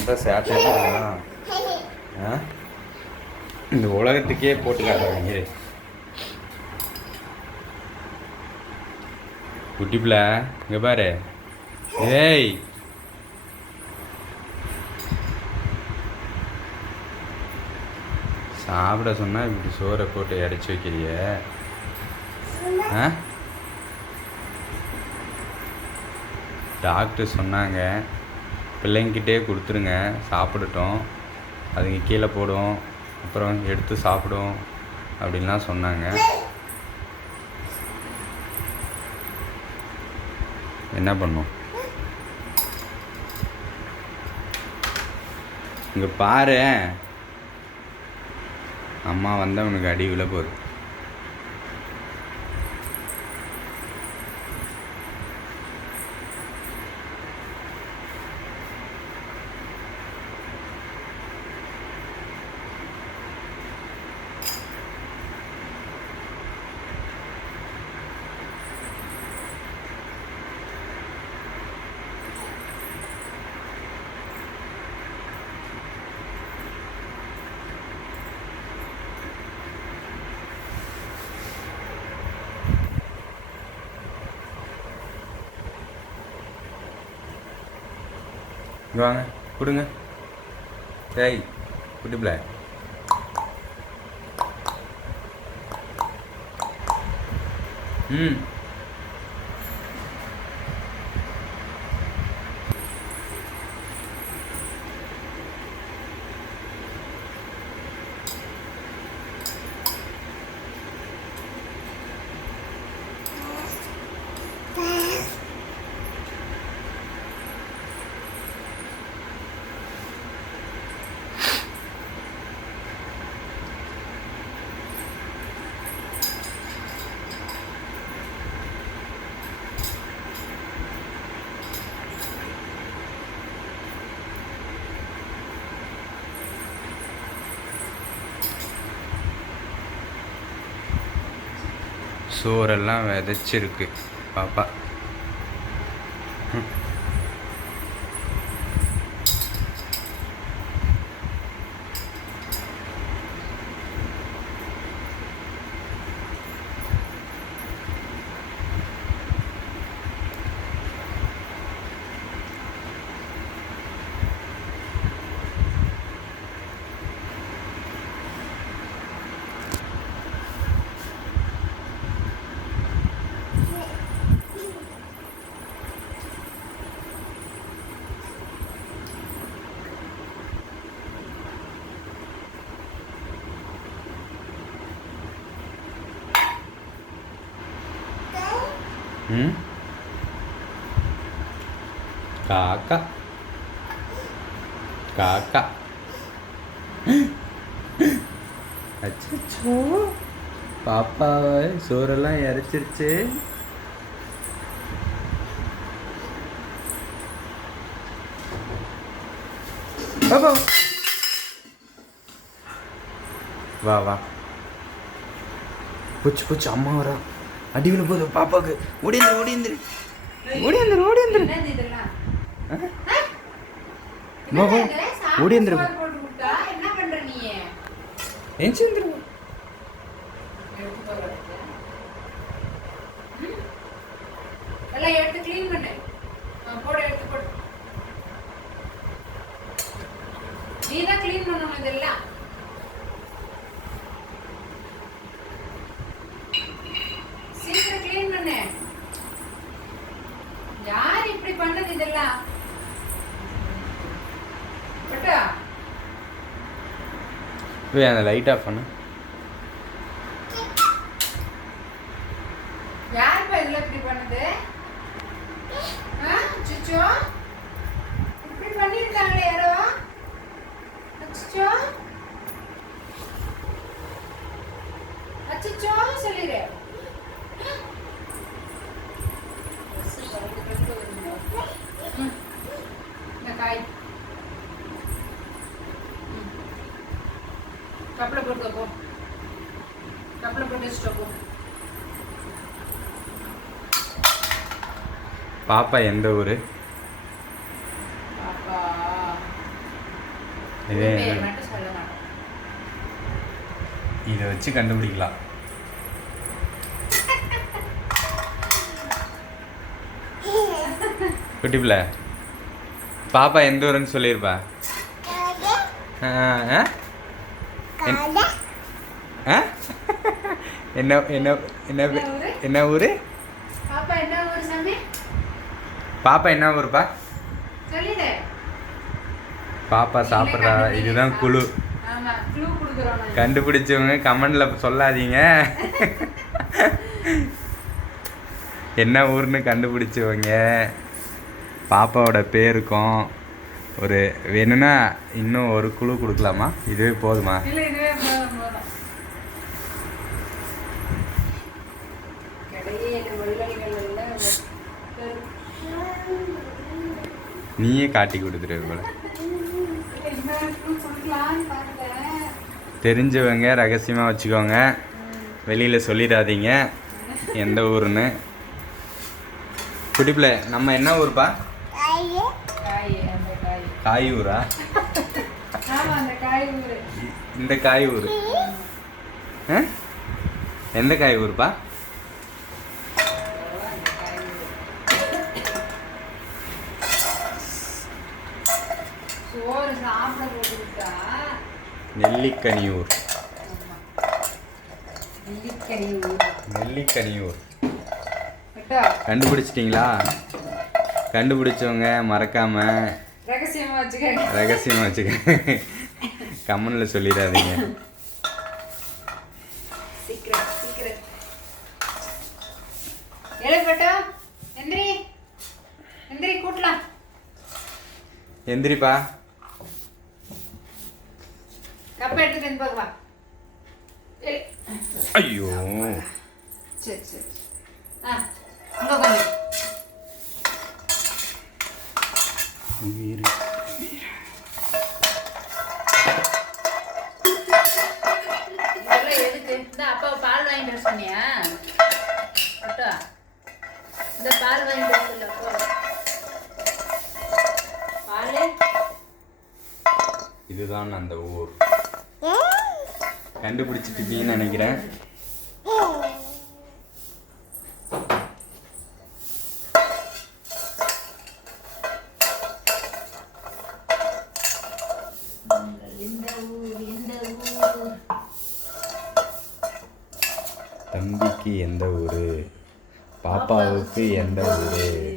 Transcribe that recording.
பண்ணுற சேட்டைலாம் ஆ? இந்த உலகத்துக்கே போட்டு காட்டுறாங்க இரு. குட்டி பிள்ளை இங்கே பாரு. ஏய். சாப்பிட சொன்னா இப்படி சோறை போட்டு இடைச்சி வைக்கிறிய? ஆ? டாக்டர் சொன்னாங்க பிள்ளைங்கிட்டே கொடுத்துருங்க. சாப்பிடட்டும். அதுங்க கீழே போடும். அப்புறம் எடுத்து சாப்பிடும் அப்படின்லாம் சொன்னாங்க. என்ன பண்ணும்? இங்கே பாரு. அம்மா வந்தால் உனக்கு அடி விழ போகுது இங்கே வாங்க கொடுங்க டேய் குட்டி பிள்ளை ம் சோறெல்லாம் விதைச்சிருக்கு பாப்பா. காக்கா காக்கா அச்சோ பாப்பாவை சோறெல்லாம் இறைச்சிருச்சு பாப்பா வா வா போச்சு போச்சு அம்மா வரா அடிவில் போகுது பாப்பாவுக்கு ஓடிந்துரு ஓடிந்துரு ஓடிந்துரு ஓடிந்துரு? சாப்பிட்டு ஓடிந்துரு நீ? வந்துரு எடுத்து? எல்லாம் clean பண்ணு. போடு, எடுத்து போடு. நீதான் clean பண்ணணும் இதெல்லாம். சீக்கிரம் clean பண்ணு. யார் இப்படி பண்ணது இதெல்லாம் பட்டா போய் அந்த லைட் ஆஃப் பண்ணு. இதெல்லாம் இப்படி பண்ணது? ஆ சுச்சோ இப்படி பண்ணிருக்காங்களே யாரோ? அச்சோ அச்சோ சொல்லிடு ம். இந்த காய். கப்பலை போட்டுக்கோ போ. கப்பலை போட்டு வச்சுட்டோ போ. பாப்பா எந்த ஊர்? பாப்பா. இதே வச்சு கண்டுபிடிக்கலாம். குட்டி பிள்ளை பாப்பா எந்த ஊருன்னு சொல்லியிருப்பா? ஆ, ஆ? என்- ஆ? என்ன என்ன என்ன என்ன ஊரு? என்ன ஊரு? பாப்பா என்ன ஊர் சாமி? பாப்பா என்ன ஊருப்பா? பாப்பா சாப்பிட்றா. இதுதான் குழு. கண்டுபிடிச்சவங்க கமெண்ட்ல சொல்லாதீங்க. என்ன ஊர்னு கண்டுபிடிச்சவங்க. பாப்பாவோட பேருக்கும் ஒரு வேணும்னா இன்னும் ஒரு குழு கொடுக்கலாமா? இதுவே போதுமா? நீயே காட்டி கொடுத்துரு போல. தெரிஞ்சவங்க ரகசியமாக வச்சுக்கோங்க. வெளியில் சொல்லிடாதீங்க. எந்த ஊருன்னு. குட்டிப்பிள்ள நம்ம என்ன ஊருப்பா? காய் ஊரா இந்த காய் ஊர்? எந்த காய் ஊருப்பா நெல்லிக்கனியூர். நெல்லிக்கனியூர். கண்டுபிடிச்சிட்டிங்களா? கண்டுபிடிச்சவங்க மறக்காம ரகசியமா வச்சுக்க. ரகசியமாக வச்சுக்க. கமெண்டில் சொல்லிடாதீங்க. சீக்கிரம் சீக்கிரம். எழுப்பட்டா எந்திரி. எந்திரி கூட்டலாம். எந்திரிப்பா. கப்பை எடுத்துட்டு வந்து பார்க்க வா எழு. ஐயோ. சரி சரி ஆ உட்காந்து இந்த அப்பா பால் வாங்கிட்டு வர சொன்னியா? அட்டா இந்த பால் வாங்கிட்டு வர சொல்லு அப்பா. பால். இதுதான் அந்த ஊர். கண்டுபிடிச்சிட்டீங்கன்னு நினைக்கிறேன் இந்த ஊர் இந்த ஊர் தம்பிக்கு எந்த ஊர்? பாப்பாவுக்கு எந்த ஊர்?